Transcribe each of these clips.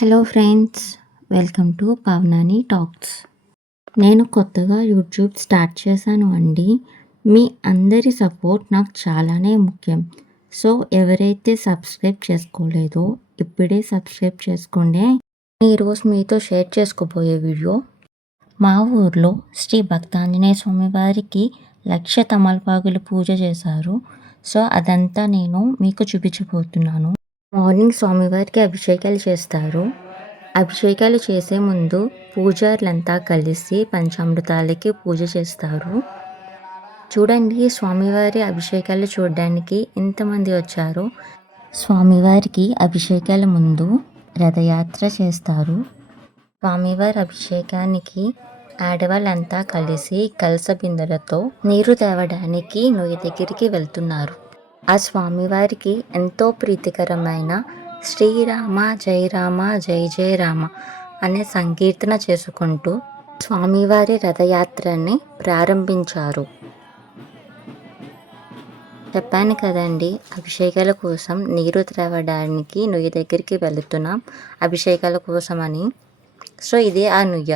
Hello friends, welcome to పవనాని talks. నేను కొత్తగా యూట్యూబ్ స్టార్ట్ చేశాను అండి. మీ అందరి సపోర్ట్ నాకు చాలానే ముఖ్యం. సో ఎవరైతే సబ్స్క్రైబ్ చేసుకోలేదో ఇప్పుడే సబ్స్క్రైబ్ చేసుకోండి. ఈరోజు మీతో షేర్ చేసుకోబోయే వీడియో, మా ఊర్లో శ్రీ భక్తాంజనేయ స్వామి వారికి 1,00,000 తమలపాకులు పూజ చేశారు. సో అదంతా నేను మీకు చూపించబోతున్నాను. మార్నింగ్ స్వామివారికి అభిషేకాలు చేస్తారు. అభిషేకాలు చేసే ముందు పూజారులంతా కలిసి పంచామృతాలకి పూజ చేస్తారు. చూడండి, స్వామివారి అభిషేకాలు చూడడానికి ఎంతమంది వచ్చారో. స్వామివారికి అభిషేకాల ముందు రథయాత్ర చేస్తారు. స్వామివారి అభిషేకానికి ఆడవాళ్ళంతా కలిసి కలస బిందెలతో నీరు తేవడానికి నొయ్యి దగ్గరికి వెళ్తున్నారు. ఆ స్వామివారికి ఎంతో ప్రీతికరమైన శ్రీరామ జై రామ జై జై రామ అనే సంకీర్తన చేసుకుంటూ స్వామివారి రథయాత్రని ప్రారంభించారు. చెప్పాను కదండి, అభిషేకాల కోసం నీరు త్రావడానికి నొయ్యి దగ్గరికి వెళుతున్నాం అభిషేకాల కోసం అని. సో ఇదే ఆ నుయ్య.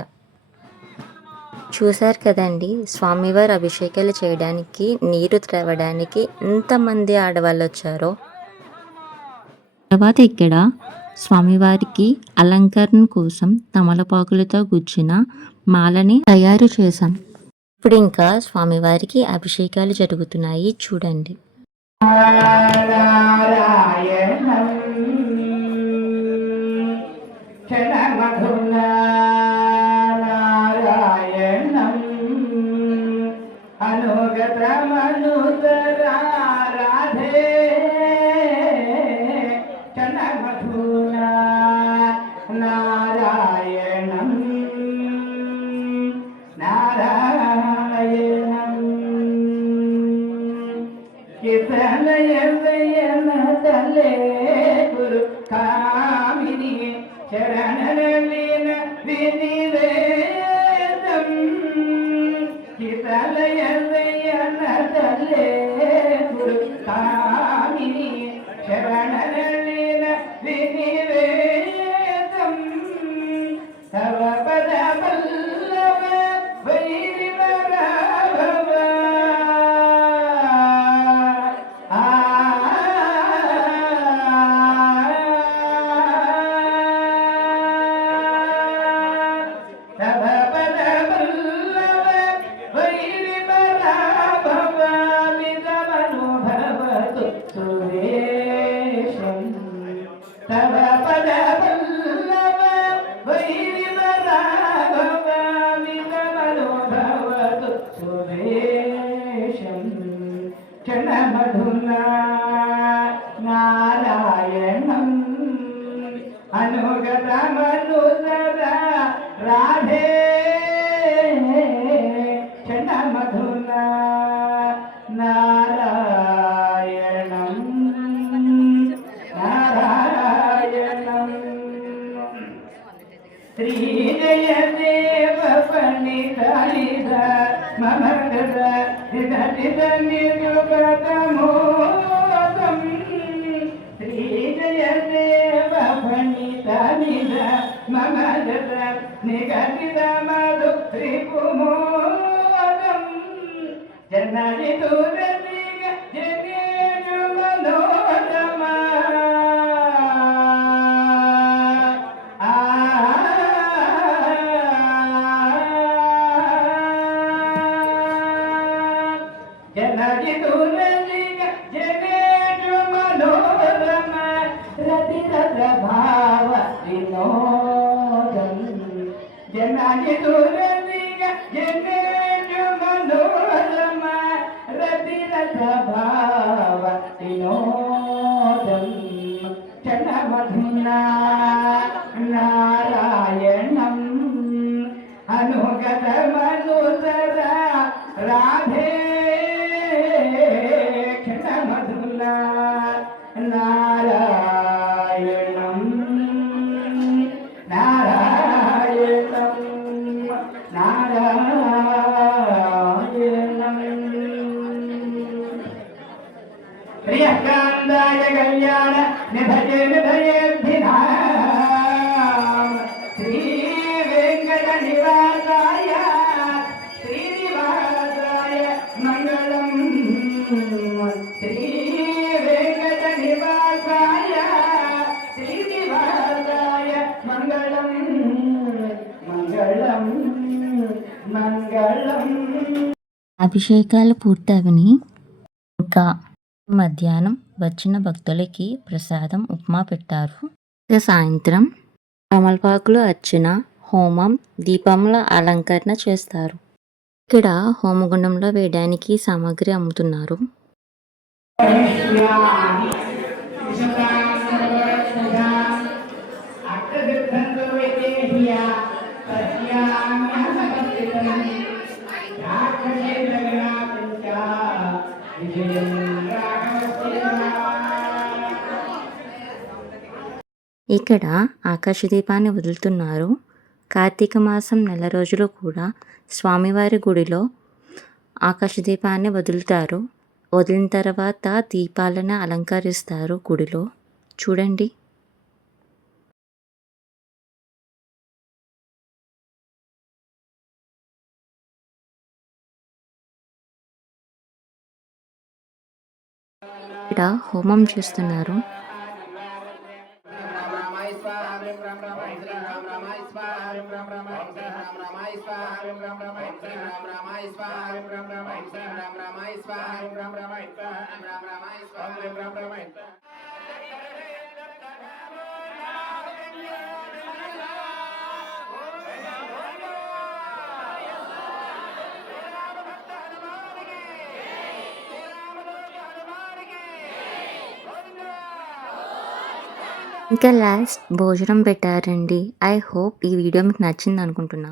చూశారు కదండి, స్వామివారి అభిషేకాలు చేయడానికి నీరు త్రావడానికి ఎంతమంది ఆడవాళ్ళు వచ్చారో. తర్వాత ఇక్కడ స్వామివారికి అలంకరణ కోసం తమలపాకులతో గుచ్చిన మాలని తయారు చేశాం. ఇప్పుడు ఇంకా స్వామివారికి అభిషేకాలు జరుగుతున్నాయి, చూడండి. గురు కామిని చరణలీన వినివేదం కితలయన తల్లే గురు కామిని చరణలీన వినివేదం తవ పద పల్లవ వైరివరాభవ క్షణమధునా నారాయణం అనుగతమనుసర రాధే క్షణమధునా నారాయణం నారాయణం. శ్రీ జయ దేవ పండిత మమ నిర్గతమోదం శ్రీ జయ దేవ పండిత మమ నిగదిత మధు త్రిపుమోదం జనని దూరదిగ జగేజు మనోరమ జనని దూరదిగ జగేజు మనోరమ రతిర ప్రభావ వినోదం జనని దూరదిగ జగేజు మనోరమ రతిర ప్రభావ వినోదం క్షణమధునా నారాయణం అనుగతమనుసర రాధే క్షణమధునా నారాయణం నారాయణం నారాయణం. ప్రియకాందాయ కళ్యాణ నిధయే నిధయేర్ధినా శ్రీ వెంకట నివాసాయ శ్రీనివాసాయ మంగళం మంగళం మంగళం. అభిషేకాలు పూర్తవని ఇంకా మధ్యాహ్నం వచ్చిన భక్తులకి ప్రసాదం ఉప్మా పెట్టారు. ఇక సాయంత్రం తమలపాకులు అర్చన, హోమం, దీపముల అలంకరణ చేస్తారు. ఇక్కడ హోమగుండంలో వేయడానికి సామాగ్రి అమ్ముతున్నారు. ఇక్కడ ఆకాశదీపాన్ని వదులుతున్నారు. కార్తీక మాసం నెల రోజులు కూడా స్వామివారి గుడిలో ఆకాశదీపాన్ని వదులుతారు. వదిలిన తర్వాత దీపాలను అలంకరిస్తారు గుడిలో. చూడండి. ఇక్కడ హోమం చేస్తున్నారు. ఇంకా లాస్ట్ భోజనం పెట్టారండి. ఐ హోప్ ఈ వీడియో మీకు నచ్చింది అనుకుంటున్నా.